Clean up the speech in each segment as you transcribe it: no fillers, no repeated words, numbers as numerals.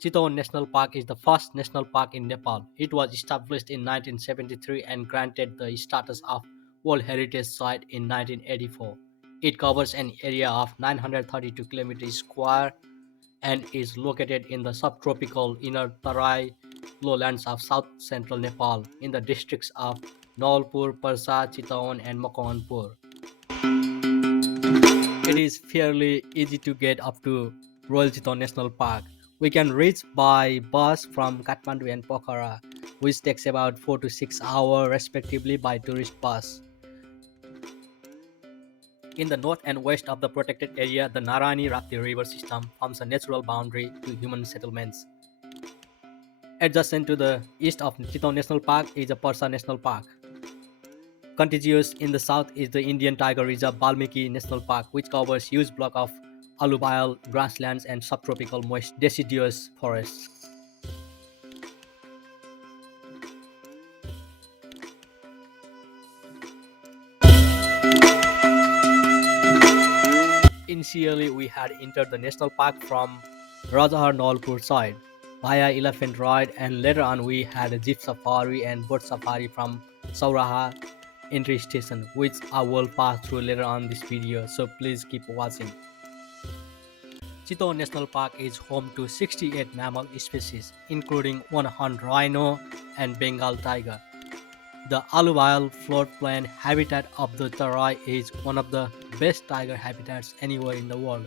Chitwan National Park is the first national park in Nepal. It was established in 1973 and granted the status of World Heritage Site in 1984. It covers an area of 932 kilometers square and is located in the subtropical inner Terai lowlands of south-central Nepal in the districts of Nolpur, Parsa, Chitwan, and Makwanpur. It is fairly easy to get up to Royal Chitwan National Park. We can reach by bus from Kathmandu and Pokhara, which takes about 4 to 6 hours respectively by tourist bus. In the north and west of the protected area, the Narani Rapti river system forms a natural boundary to human settlements. Adjacent to the east of Chitwan National Park is the Parsa National Park. Contiguous in the south is the Indian Tiger Reserve Valmiki National Park, which covers huge block of alluvial grasslands and subtropical moist deciduous forests. Initially, we had entered the national park from Rajahar Nolpur side via elephant ride, and later on we had a jeep safari and boat safari from Sauraha entry station, which I will pass through later on this video, so please keep watching. Chitwan National Park is home to 68 mammal species, including one horned rhino and Bengal tiger. The alluvial floodplain habitat of the Terai is one of the best tiger habitats anywhere in the world.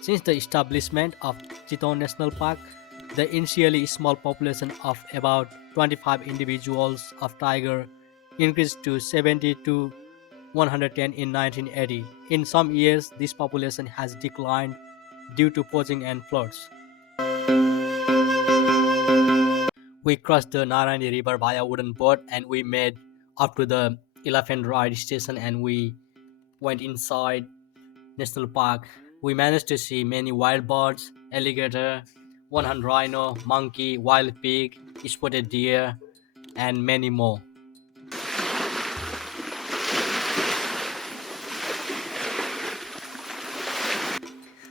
Since the establishment of Chitwan National Park, the initially small population of about 25 individuals of tiger increased to 70 to 110 in 1980. In some years, this population has declined due to poaching and floods. We crossed the Narani River via wooden boat and we made up to the elephant ride station and we went inside National Park. We managed to see many wild birds, alligator, one-horned rhino, monkey, wild pig, spotted deer, and many more.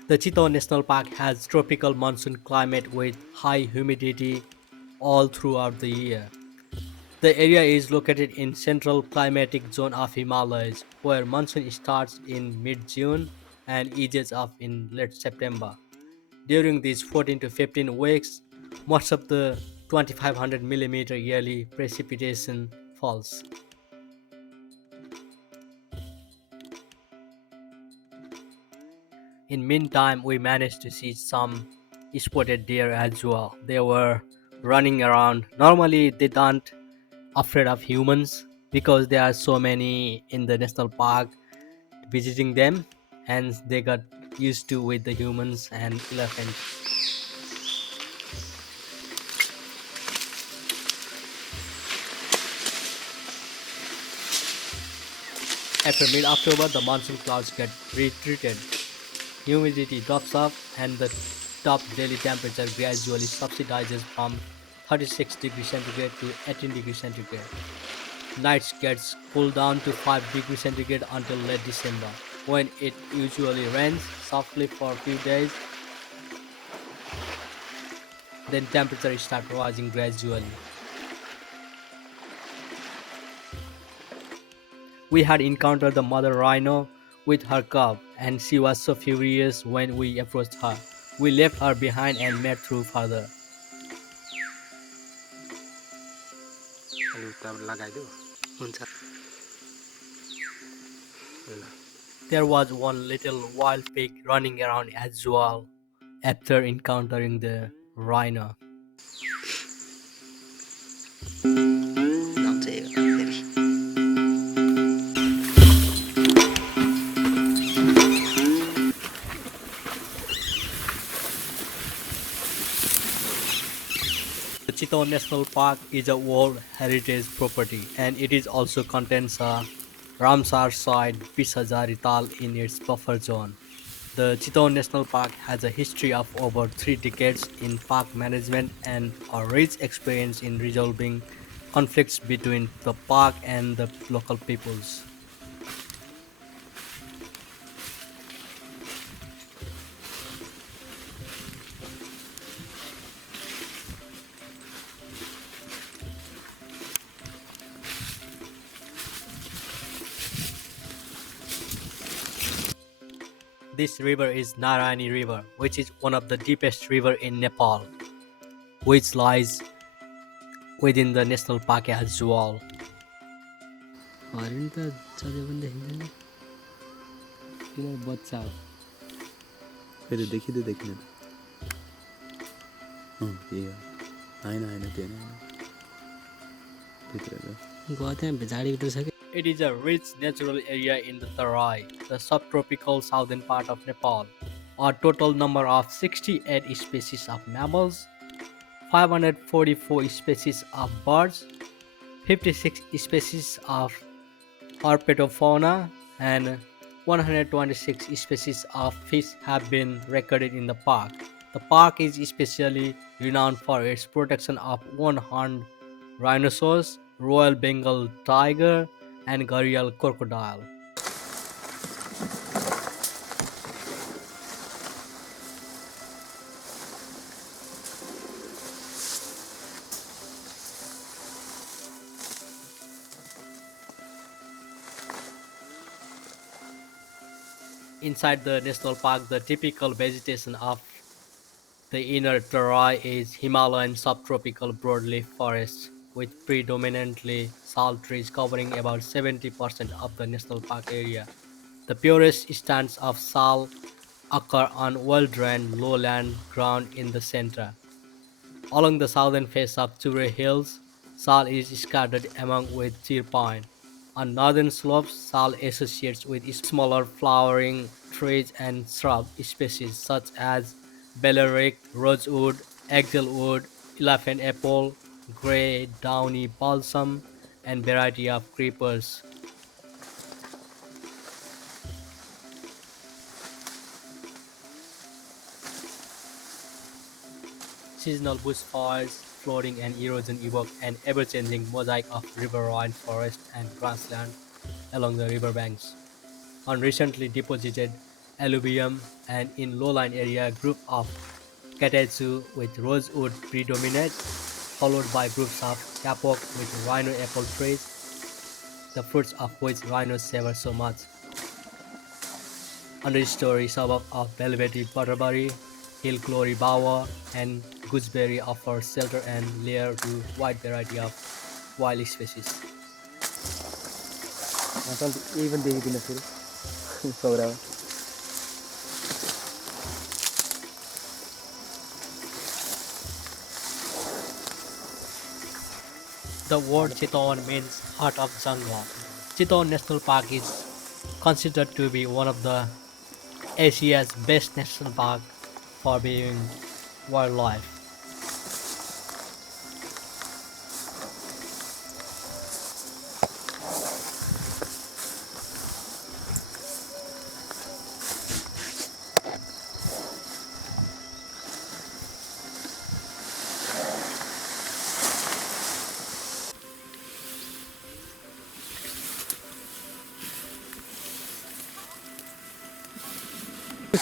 The Chitwan National Park has tropical monsoon climate with high humidity all throughout the year. The area is located in central climatic zone of Himalayas, where monsoon starts in mid-June and eases off in late September. During these 14 to 15 weeks, most of the 2500 millimeter yearly precipitation falls. In meantime, we managed to see some spotted deer as well. They were running around. Normally, they don't afraid of humans because there are so many in the national park visiting them, and they got used to with the humans and elephants. After mid-October, the monsoon clouds get retreated, humidity drops off, and the top daily temperature gradually subsidises from 36 degrees centigrade to 18 degrees centigrade. Nights gets cooled down to 5 degrees centigrade until late December, when it usually rains softly for a few days. Then temperature starts rising gradually. We had encountered the mother rhino with her cub, and she was so furious when we approached her. We left her behind and made through further. There was one little wild pig running around as well after encountering the rhino. The Chitwan National Park is a World Heritage Property and it is also contains a Ramsar Site Beeshazari Tal in its buffer zone. The Chitwan National Park has a history of over 3 decades in park management and a rich experience in resolving conflicts between the park and the local peoples. This river is Narayani River, which is one of the deepest river in Nepal, which lies within the national park as well. हरिण त जहिले पनि देखिँदैन किन बच्चा हो फेरि देखिँदै देखिँदैन त्यही हो होइन त्यो नै भित्र गयो त्यहाँ झाडीभित्र छ कि It is a rich natural area in the Terai, the subtropical southern part of Nepal. A total number of 68 species of mammals, 544 species of birds, 56 species of herpetofauna, and 126 species of fish have been recorded in the park. The park is especially renowned for its protection of One Horned Rhinoceros, Royal Bengal Tiger, and Gharial Crocodile. Inside the national park, the typical vegetation of the inner Terai is Himalayan subtropical broadleaf forests with predominantly sal trees covering about 70% of the national park area. The purest stands of sal occur on well-drained lowland ground in the center. Along the southern face of Ture Hills, sal is scattered among with cheer pine. On northern slopes, sal associates with smaller flowering trees and shrub species such as balearic, rosewood, hazelwood, elephant apple, grey downy balsam, and variety of creepers. Seasonal bushfires, flooding, and erosion evoke an ever-changing mosaic of riverine forest and grassland along the riverbanks. On recently deposited alluvium and in lowland area, group of Kathmandu with rosewood predominate, followed by groups of kapok with rhino apple trees, the fruits of which rhinos savor so much. Understory suburb of Velvety Butterberry, Hill Glory Bower, and Gooseberry offer shelter and lair to wide variety of wild species. यही पनि देखिदिन फेरि सौरामा The word Chitwan means heart of jungle. Chitwan National Park is considered to be one of the Asia's best national park for viewing wildlife.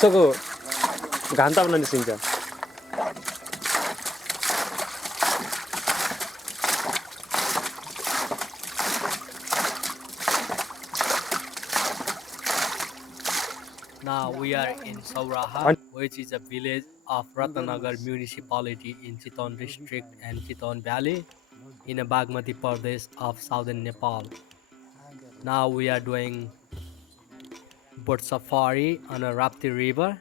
उसको घान्ता बना निस्किन्छ Now we are in Sauraha, which is a village of Ratnanagar municipality in Chitwan district and Chitwan Valley in a Bagmati Pradesh of southern Nepal. Now we are doing boat safari on a Rapti river.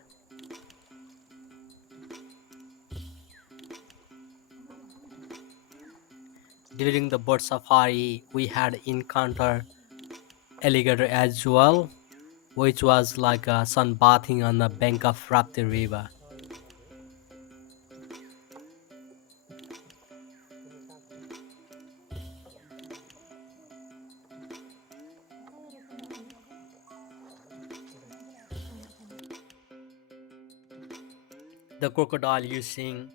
During the boat safari, we had encountered alligator as well, which was like sunbathing on the bank of Rapti river. The crocodile using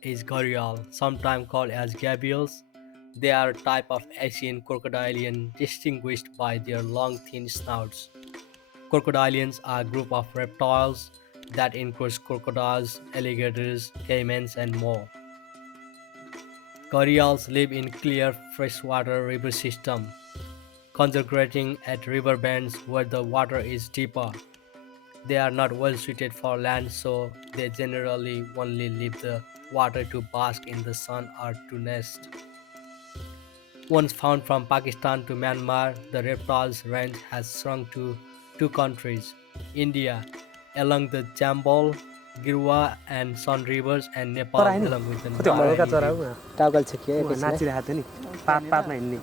is gharial, sometimes called as gabials. They are a type of Asian crocodilian distinguished by their long thin snouts. Crocodilians are a group of reptiles that includes crocodiles, alligators, caimans, and more. Gharials live in clear freshwater river system, congregating at river bends where the water is deeper. They are not well suited for land, so they generally only leave the water to bask in the sun or to nest. Once found from Pakistan to Myanmar, the reptiles range has shrunk to two countries, India along the Chambal, Girwa and Son rivers and चरा Nepal नि along with the त्यो हल्का Narayani चरा हो river. टाउकल छेकियो उहाँ एकैछिन नाचिरहेको थियो नि पातमा हिँड्ने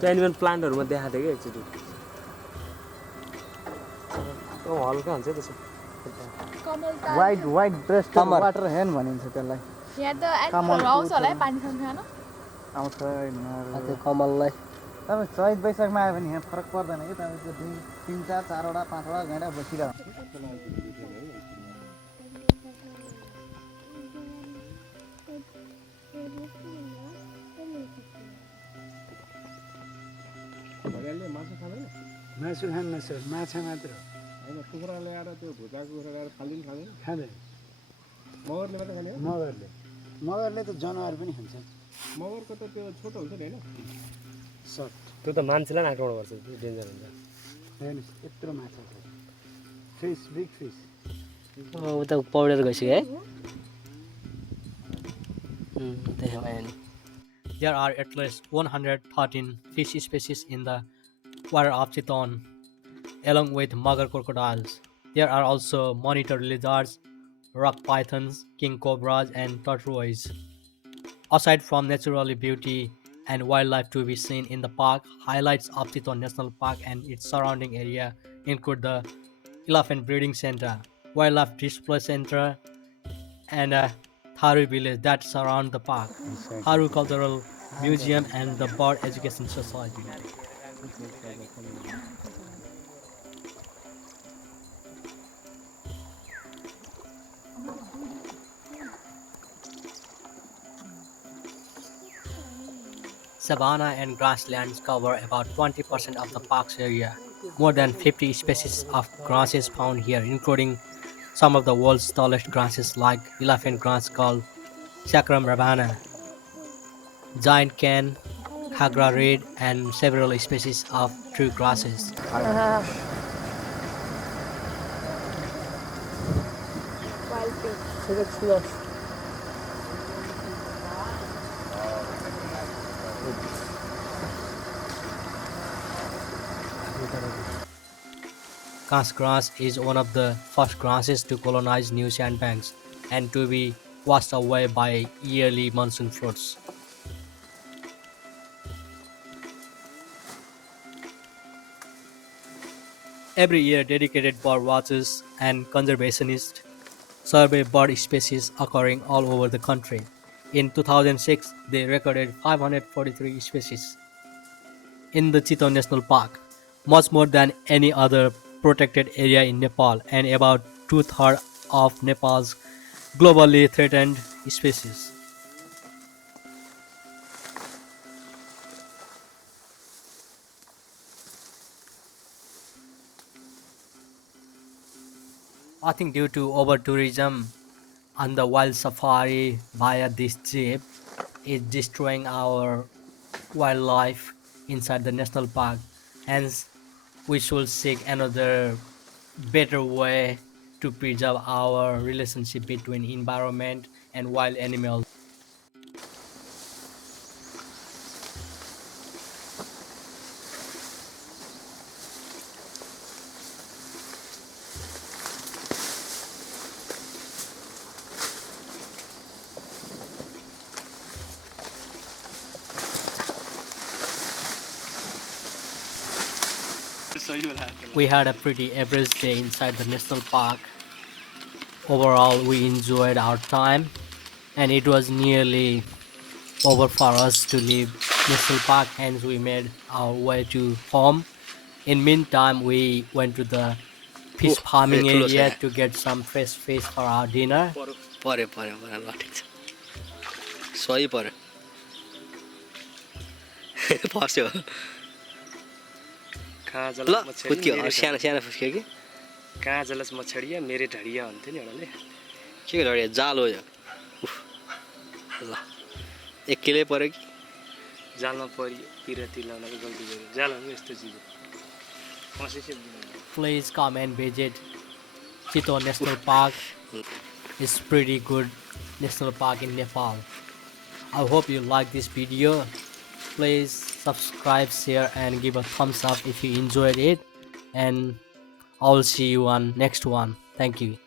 त्यो एनिमल प्लान्टहरूमा देखाएको थियो कि एकचोटि हल्का हुन्छ त्यसो वाइट वाइट ड्रेस कमर। वाटर ह्यान्ड भनिन्छ त्यसलाई यहाँ त एनिमलहरू आउँछ होला है पानी खानु खान आउँछ त्यो कमललाई तपाईँ चैत वैशाखमा आयो भने यहाँ फरक पर्दैन कि तपाईँको तिन चार चारवटा पाँचवटा घन्टा बसिरहन्छ मासु खान्न सर माछा मात्र होइन कुखुरा ल्याएर त्यो भुजाको कुखुरा ल्याएर फालिदिनु खाँदैन खाँदैन मगरले मात्रै खाने मगरले मगरले त जनावर पनि खान्छ मगरको त त्यो छोटो हुन्छ नि होइन सर्ट त्यो त मान्छेलाई पनि आक्रमण गर्छ त्यो डेन्जर हुन्छ हेर्नुहोस् यत्रो माछा छ फिस बिग फिस उता पौडेर गइसक्यो है देख्यो भयो नि There are at least 113 fish species in the water of Chitwan, along with mugger crocodiles. There are also monitor lizards, rock pythons, king cobras, and tortoises. Aside from natural beauty and wildlife to be seen in the park, highlights of Chitwan National Park and its surrounding area include the elephant breeding center, wildlife display center, and a Tharu village that surround the park, Tharu Cultural Museum, and the Bird Education Society. Savanna and grasslands cover about 20% of the park's area. More than 50 species of grasses found here, including some of the world's tallest grasses like elephant grass called Sacrum ravana, giant cane, hagra reed, and several species of tree grasses. Khas grass is one of the first grasses to colonize new sandbanks and to be washed away by yearly monsoon floods. Every year, dedicated bird watchers and conservationists survey bird species occurring all over the country. In 2006, they recorded 543 species in the Chitwan National Park, much more than any other protected area in Nepal, and about two-thirds of Nepal's globally threatened species. I think due to over tourism and the wild safari via this jeep is destroying our wildlife inside the national park. Hence, we should seek another better way to preserve our relationship between environment and wild animals. We had a pretty average day inside the national park. Overall, we enjoyed our time, and it was nearly over for us to leave national park. Hence, we made our way to home. In meantime, we went to the fish farming area to get some fresh fish for our dinner. पर्यो पर्यो पर्यो ल ठिक छ सही पर्यो फस्यो कहाँ ल जलस फुत्क्यो मछरी सानो सानो फुस्क्यो कि कहाँ जलस मछरिया मेरे ढडिया भन्थ्यो नि एउटाले के लड्यो जाल हो यो उफ, ल 1 किलो पर्यो कि जालमा परियो पिरती लाउनको गल्ती गर्यो जाल हो यस्तो चिज हो Please come and visit Chitwan National Park is pretty good national park in Nepal. I hope you like this video. Please subscribe, share and give a thumbs up if you enjoyed it, and I'll see you on next one. Thank you.